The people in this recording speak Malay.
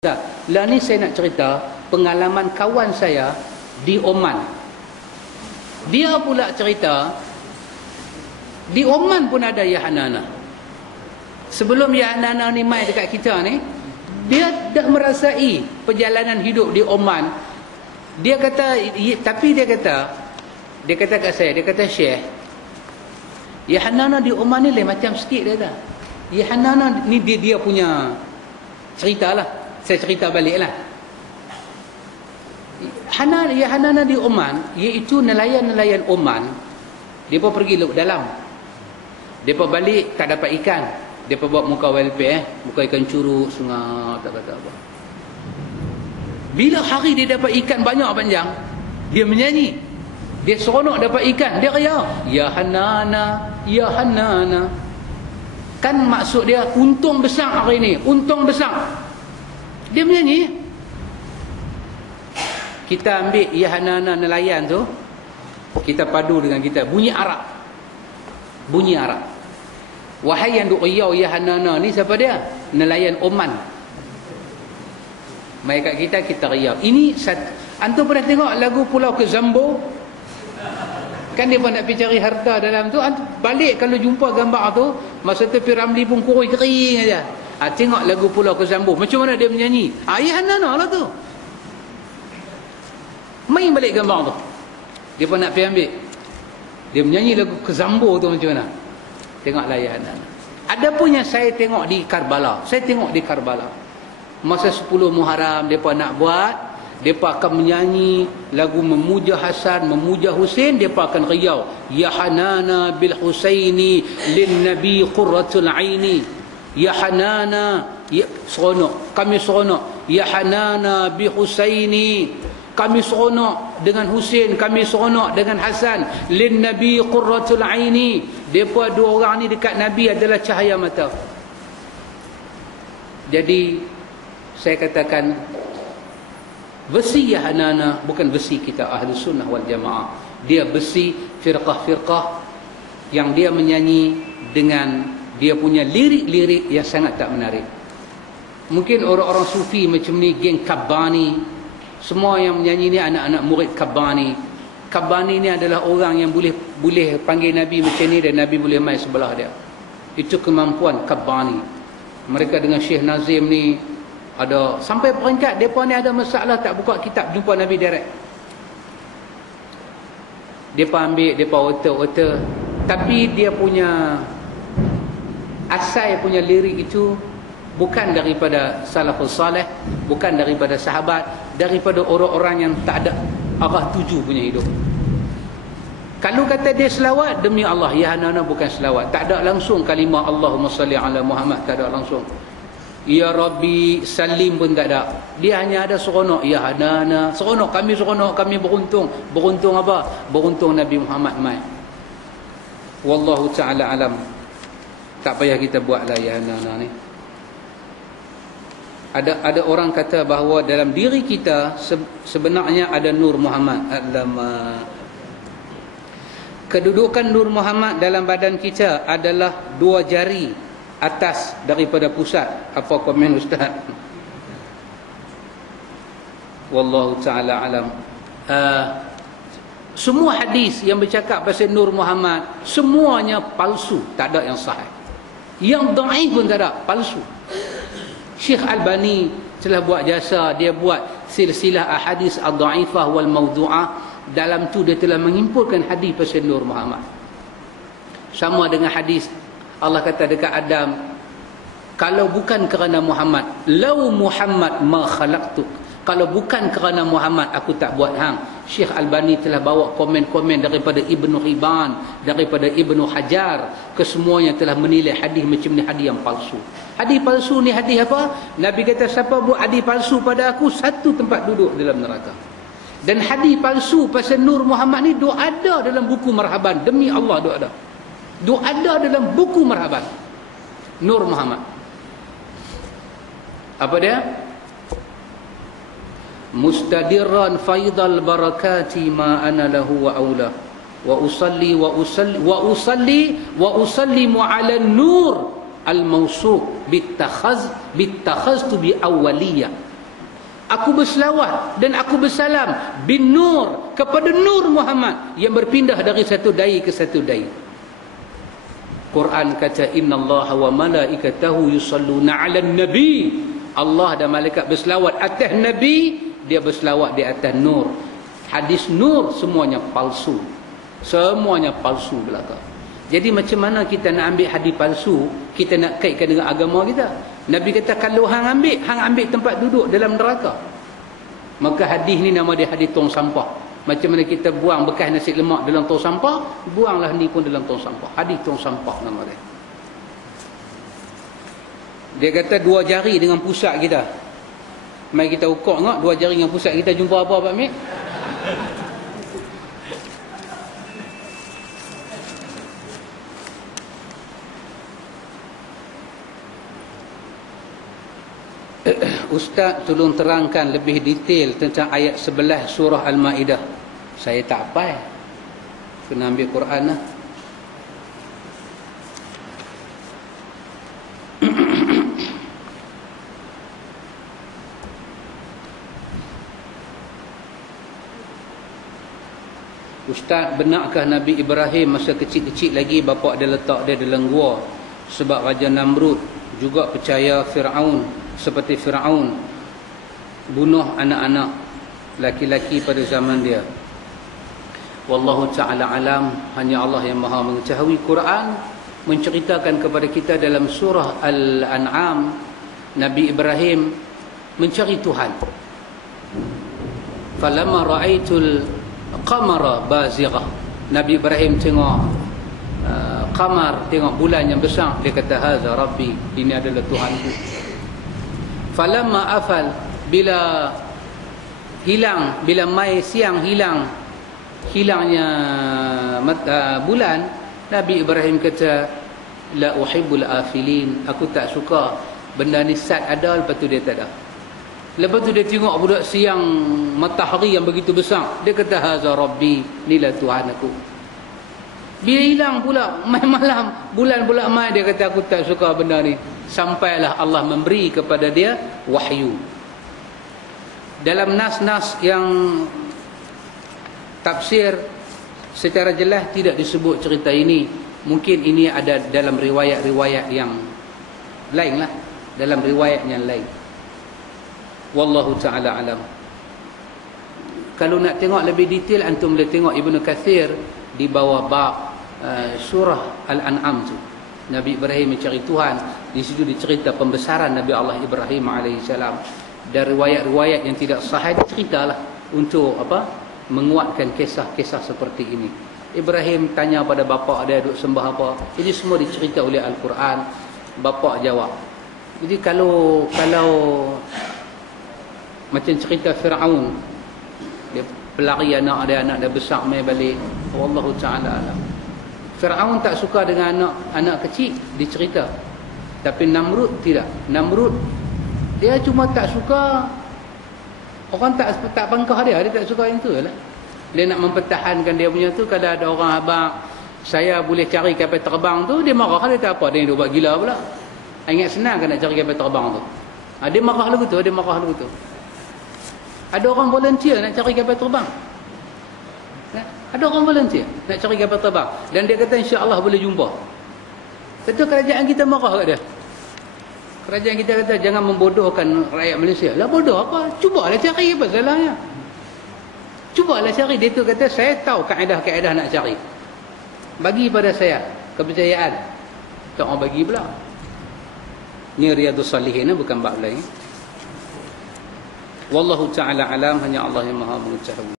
Lah ni saya nak cerita pengalaman kawan saya di Oman. Dia pula cerita di Oman pun ada Yahanana. Sebelum Yahanana ni mai dekat kita ni, dia dah merasai perjalanan hidup di Oman. Dia kata, tapi dia kata kat saya, dia kata, Syekh, Yahanana di Oman ni lain macam sikit dia kata. Yahanana ni dia punya cerita lah. Saya cerita balik lah. Yahanana di Oman, iaitu nelayan-nelayan Oman, mereka pergi laut dalam. Mereka balik tak dapat ikan. Mereka buat muka welfare, muka ikan curug, sungai, tak kata apa. Bila hari dia dapat ikan banyak panjang, dia menyanyi. Dia seronok dapat ikan. Dia kaya, Yahanana, Yahanana. Kan maksud dia, untung besar hari ni, untung besar. Dia menyanyi. Kita ambil Yahanana nelayan tu, kita padu dengan kita bunyi Arab. Bunyi Arab. Wahai yang duk riau Yahanana ni, siapa dia? Nelayan Oman. Mai kat kita riau. Ini antum pernah tengok lagu Pulau Kezambo? Kan dia pun nak pergi cari harta dalam tu. Balik kalau jumpa gambar tu, masa tu Piramli pun kurui kering aja. Tengok lagu Pulau Kezambo, macam mana dia menyanyi. Yahanana lah tu. Main balik gambar tu, dia pun nak pergi ambil. Dia menyanyi lagu Kezambo tu macam mana. Tengoklah Yahanana. Ada pun yang saya tengok di Karbala. Saya tengok di Karbala, masa 10 Muharram mereka nak buat, mereka akan menyanyi lagu memuja Hasan, memuja Husain. Mereka akan riau, Yahanana bil Husaini lin Nabi qurratul aini. Yahanana, seronok, kami seronok. Yahanana bi Husaini, kami seronok dengan Husain, kami seronok dengan Hasan. Lin Nabi qurratul aini. Depa dua orang ni dekat Nabi adalah cahaya mata. Jadi saya katakan, besi Yahanana bukan besi kita Ahli Sunnah wal Jamaah. Dia besi firqah-firqah yang dia menyanyi dengan dia punya lirik-lirik yang sangat tak menarik. Mungkin orang-orang sufi macam ni, geng Kabbani, semua yang menyanyi ni anak-anak murid Kabbani. Kabbani ni adalah orang yang boleh panggil Nabi macam ni dan Nabi boleh mai sebelah dia. Itu kemampuan Kabbani. Mereka dengan Syekh Nazim ni ada sampai peringkat mereka ni ada masalah tak buka kitab jumpa Nabi direct. Mereka ambil, mereka otak-otak, tapi dia punya asal punya lirik itu bukan daripada salafus salih, bukan daripada sahabat, daripada orang-orang yang tak ada arah tuju punya hidup. Kalau kata dia selawat, demi Allah, Yahanana bukan selawat. Tak ada langsung kalimah Allahumma salli ala Muhammad, tak ada langsung. Ya Rabbi salim pun tak ada. Dia hanya ada seronok, Yahanana, seronok, kami beruntung. Beruntung apa? Beruntung Nabi Muhammad mai. Wallahu ta'ala alam. Tak payah kita buatlah Yahanana ni. Ada orang kata bahawa dalam diri kita sebenarnya ada Nur Muhammad. Kedudukan Nur Muhammad dalam badan kita adalah 2 jari atas daripada pusat. Apa komen Ustaz? Wallahu ta'ala alam. Semua hadis yang bercakap pasal Nur Muhammad, semuanya palsu, tak ada yang sahih. Yang dhaif pun tak ada, palsu. Syekh Albani telah buat jasa, dia buat silsilah ahadis ad-dhaifah wal mawdu'ah. Dalam tu dia telah mengimpulkan hadis pasal Nur Muhammad. Sama dengan hadis Allah kata dekat Adam, kalau bukan kerana Muhammad, lau Muhammad ma khalaqtuk, kalau bukan kerana Muhammad aku tak buat hang. Syekh Albani telah bawa komen-komen daripada Ibnu Hibban, daripada Ibnu Hajar, kesemuanya telah menilai hadis macam ni, hadis yang palsu. Hadis palsu ni hadis apa? Nabi kata, siapa buat hadis palsu pada aku, satu tempat duduk dalam neraka. Dan hadis palsu pasal Nur Muhammad ni duk ada dalam buku Marhaban. Demi Allah duk ada. Duk ada dalam buku Marhaban. Nur Muhammad. Apa dia? Mustadirran faidal barakati ma ana lahu wa aula wa usallimu ala nur al-mawsuq bitakhaztu bi awwaliyah. Aku berselawat dan aku bersalam bin nur, kepada Nur Muhammad yang berpindah dari satu dai ke satu dai. Quran kata innallaha wa malaikatahu yusalluna 'alan nabi. Allah dan malaikat berselawat atas nabi, dia berselawat di atas nur. Hadis nur semuanya palsu. Semuanya palsu belaka. Jadi macam mana kita nak ambil hadis palsu, kita nak kaitkan dengan agama kita? Nabi kata kalau hang ambil tempat duduk dalam neraka. Maka hadis ni nama dia hadis tong sampah. Macam mana kita buang bekas nasi lemak dalam tong sampah, buanglah ni pun dalam tong sampah. Hadis tong sampah nama dia. Dia kata 2 jari dengan pusat kita. Mari kita ukur tengok 2 jari dengan pusat kita jumpa apa Pak Mik? Ustaz tolong terangkan lebih detail tentang ayat 11 surah Al-Ma'idah. Saya tak hafal. Kena ambil Quran lah. Ustaz, benarkah Nabi Ibrahim masa kecil-kecil lagi bapa dia letak dia dalam gua sebab Raja Namrud juga percaya Fir'aun seperti Fir'aun bunuh anak-anak laki-laki pada zaman dia? Wallahu ta'ala alam, hanya Allah yang maha mengetahui. Quran menceritakan kepada kita dalam surah Al-An'am, Nabi Ibrahim mencari Tuhan. Falamma ra'aitul qamara bazighah, Nabi Ibrahim tengok qamar, tengok bulan yang besar, dia kata haza rabbi, ini adalah Tuhanku. Falamma afal, bila hilang, bila mai siang hilangnya bulan, Nabi Ibrahim kata la uhibbul afilin, aku tak suka benda ni sat ada lepas tu dia tak ada. Lepas tu dia tengok budak siang matahari yang begitu besar, dia kata haza rabbi, inilah Tuhan aku. Bila hilang pula mai malam, bulan pula mai, dia kata aku tak suka benda ni. Sampailah Allah memberi kepada dia wahyu. Dalam nas-nas yang tafsir secara jelas tidak disebut cerita ini. Mungkin ini ada dalam riwayat-riwayat yang lain lah, dalam riwayat yang lain. Wallahu ta'ala alam. Kalau nak tengok lebih detail, antum boleh tengok Ibnu Katsir di bawah bab surah Al-An'am tu. Nabi Ibrahim mencari Tuhan, di situ dicerita pembesaran Nabi Allah Ibrahim alaihissalam. Dan riwayat-riwayat yang tidak sahih diceritalah untuk apa? Menguatkan kisah-kisah seperti ini. Ibrahim tanya pada bapa dia duk sembah apa. Ini semua dicerita oleh Al-Quran. Bapa jawab. Jadi kalau macam cerita Fir'aun, dia pelari anak dia besar mai balik. Wallahu ta'ala alam. Fir'aun tak suka dengan anak kecil dicerita. Tapi Namrud tidak. Namrud dia cuma tak suka orang tak pangkah dia tak suka yang tu lah. Dia nak mempertahankan dia punya tu. Kalau ada orang abang saya boleh cari kapal terbang tu, dia marah, dia tak apa, dia buat gila pula. Ingat senang kan nak cari kapal terbang tu. Dia marah lagu tu, Ada orang volunteer nak cari kapal terbang. Ada orang volunteer nak cari kapal terbang. Dan dia kata insya-Allah boleh jumpa. Tentu kerajaan kita marah kat dia. Kerajaan kita kata jangan membodohkan rakyat Malaysia. Lah bodoh apa? Cubalah cari, apa salahnya? Cubalah cari. Dia tu kata saya tahu kaedah-kaedah nak cari. Bagi pada saya kepercayaan. Tak orang bagi pula. Ni Riyadhus Salihin, bukan bab lain. Wallahu ta'ala alam, hanya Allah yang maha mengetahui.